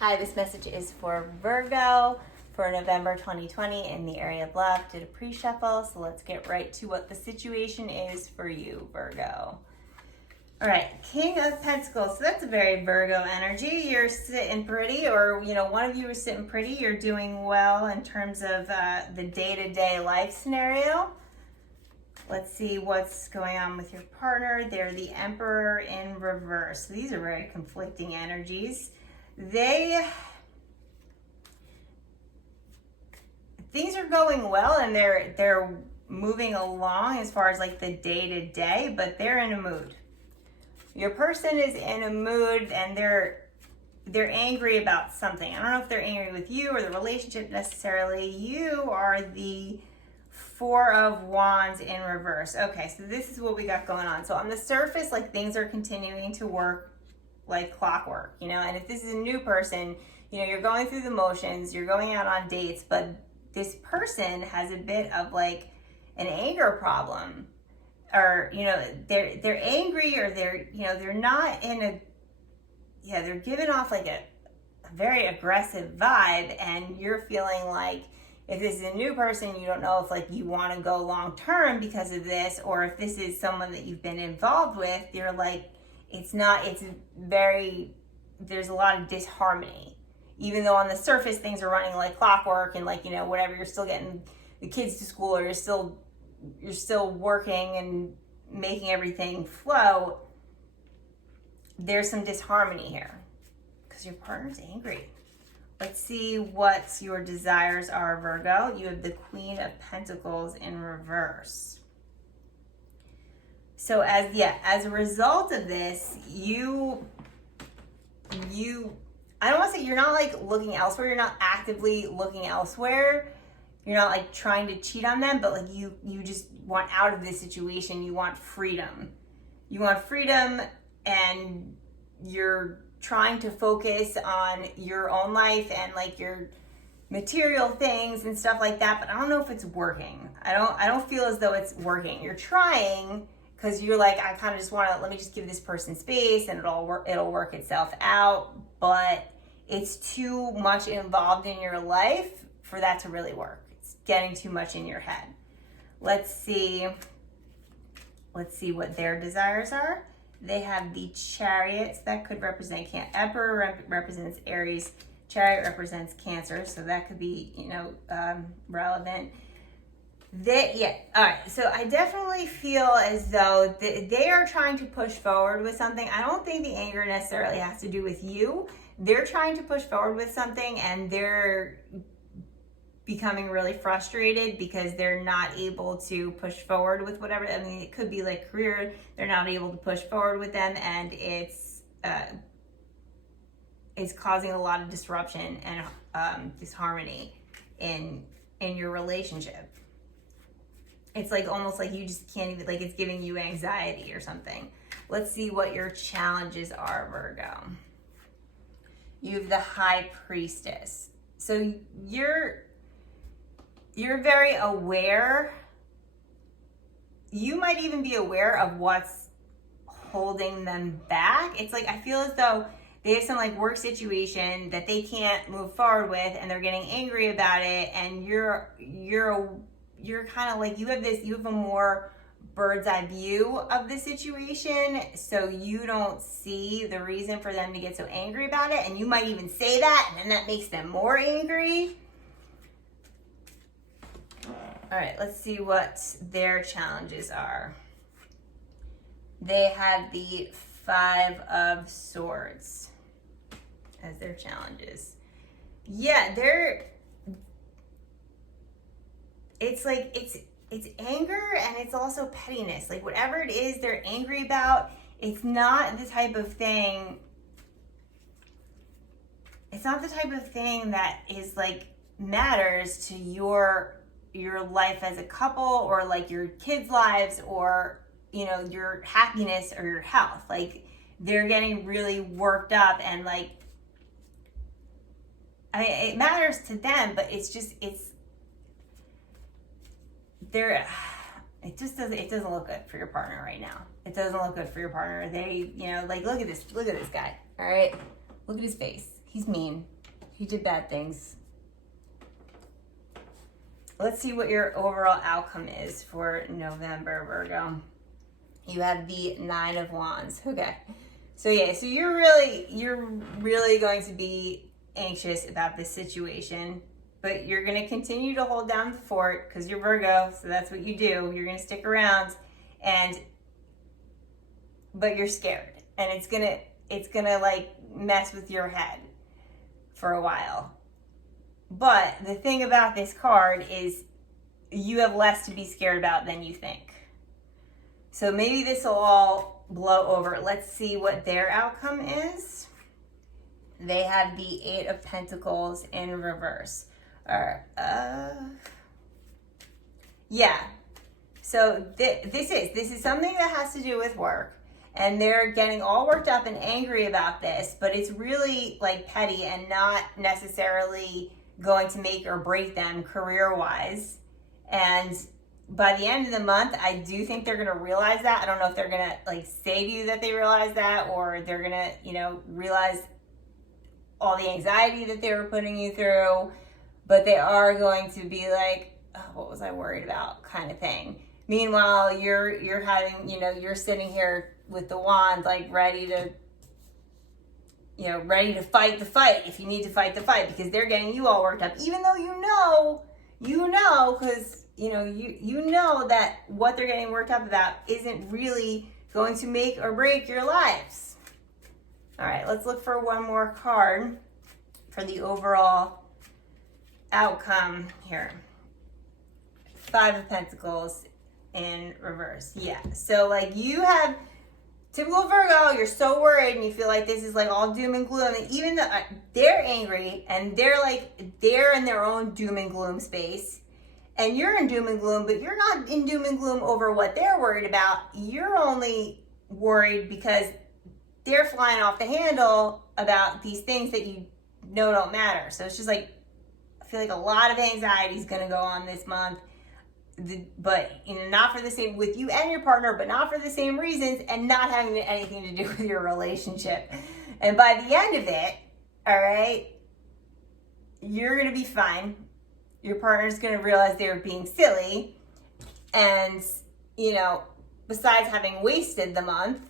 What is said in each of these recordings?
Hi, this message is for Virgo for November 2020 in the area of love. Did a pre-shuffle, so let's get right to what the situation is for you, Virgo. All right, King of Pentacles. So that's a very Virgo energy. You're sitting pretty, or one of you is sitting pretty. You're doing well in terms of the day-to-day life scenario. Let's see what's going on with your partner. They're the Emperor in reverse. So these are very conflicting energies. Things are going well and they're moving along as far as like the day-to-day, but they're in a mood. Your person is in a mood and they're angry about something. I don't know if they're angry with you or the relationship necessarily. You are the Four of Wands in reverse. Okay, so this is what we got going on. So on the surface, like things are continuing to work like clockwork, and if this is a new person, you're going through the motions, you're going out on dates, but this person has a bit of like an anger problem, or they're angry, or they're not in a they're giving off like a very aggressive vibe, and you're feeling like if this is a new person, you don't know if like you want to go long term because of this, or if this is someone that you've been involved with, you're like there's a lot of disharmony. Even though on the surface things are running like clockwork and like, whatever, you're still getting the kids to school, or you're still working and making everything flow, there's some disharmony here because your partner's angry. Let's see what your desires are, Virgo. You have the Queen of Pentacles in reverse. So as a result of this, I don't want to say you're not like looking elsewhere. You're not actively looking elsewhere. You're not like trying to cheat on them, but like you just want out of this situation. You want freedom. You want freedom, and you're trying to focus on your own life and like your material things and stuff like that. But I don't know if it's working. I don't feel as though it's working. You're trying because you're like, I kind of just want to, let me just give this person space and it'll work itself out. But it's too much involved in your life for that to really work. It's getting too much in your head. Let's see what their desires are. They have the Chariot. That could represent Emperor represents Aries. Chariot represents Cancer, so that could be relevant. All right. So I definitely feel as though they are trying to push forward with something. I don't think the anger necessarily has to do with you. They're trying to push forward with something, and they're becoming really frustrated because they're not able to push forward with whatever. I mean, it could be like career. They're not able to push forward with them, and it's causing a lot of disruption and disharmony in your relationship. It's like almost like you just can't even, like it's giving you anxiety or something. Let's see what your challenges are, Virgo. You have the High Priestess. So you're very aware. You might even be aware of what's holding them back. It's like, I feel as though they have some like work situation that they can't move forward with, and they're getting angry about it, and you're kind of like, you have a more bird's eye view of the situation, so you don't see the reason for them to get so angry about it, and you might even say that, and then that makes them more angry. All right, let's see what their challenges are. They have the Five of Swords as their challenges. Yeah, it's like it's anger, and it's also pettiness. Like whatever it is they're angry about, it's not the type of thing that is like matters to your life as a couple, or like your kids' lives, or your happiness or your health. Like they're getting really worked up, and like, I mean, it matters to them, but it doesn't look good for your partner right now. It doesn't look good for your partner. They, like, look at this guy. All right. Look at his face. He's mean. He did bad things. Let's see what your overall outcome is for November, Virgo. You have the 9 of Wands. Okay. So yeah, so you're really going to be anxious about this situation, but you're going to continue to hold down the fort because you're Virgo, so that's what you do. You're going to stick around, but you're scared, and it's gonna like mess with your head for a while. But the thing about this card is you have less to be scared about than you think. So maybe this will all blow over. Let's see what their outcome is. They have the 8 of Pentacles in reverse. Yeah. So this is something that has to do with work. And they're getting all worked up and angry about this, but it's really like petty and not necessarily going to make or break them career-wise. And by the end of the month, I do think they're going to realize that. I don't know if they're going to like say to you that they realize that, or they're going to, realize all the anxiety that they were putting you through, but they are going to be like, oh, what was I worried about kind of thing. Meanwhile, you're having, you're sitting here with the wand, like ready to fight the fight if you need to fight the fight, because they're getting you all worked up, even though because you know that what they're getting worked up about isn't really going to make or break your lives. All right, let's look for one more card for the overall outcome here. 5 of Pentacles in reverse. Yeah, so like you have typical Virgo, you're so worried and you feel like this is like all doom and gloom, and even though they're angry and they're in their own doom and gloom space, and you're in doom and gloom, but you're not in doom and gloom over what they're worried about. You're only worried because they're flying off the handle about these things that you know don't matter. So it's just like, I feel like a lot of anxiety is going to go on this month. But not for the same, with you and your partner, but not for the same reasons, and not having anything to do with your relationship. And by the end of it, all right, you're going to be fine. Your partner's going to realize they were being silly. And, besides having wasted the month,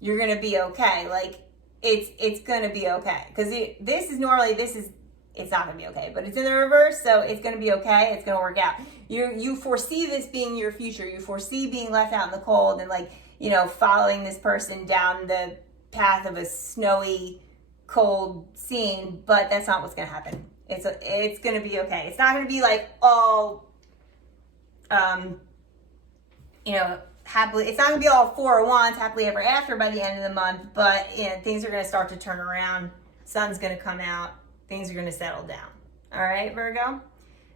you're going to be okay. Like, it's going to be okay. Because it's not going to be okay, but it's in the reverse, so it's going to be okay. It's going to work out. You foresee this being your future. You foresee being left out in the cold and following this person down the path of a snowy, cold scene, but that's not what's going to happen. It's going to be okay. It's not going to be like all, happily. It's not going to be all 4 of Wands, happily ever after by the end of the month, but things are going to start to turn around. Sun's going to come out. Things are going to settle down. All right, Virgo?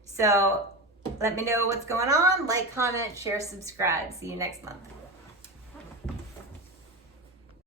So let me know what's going on. Like, comment, share, subscribe. See you next month.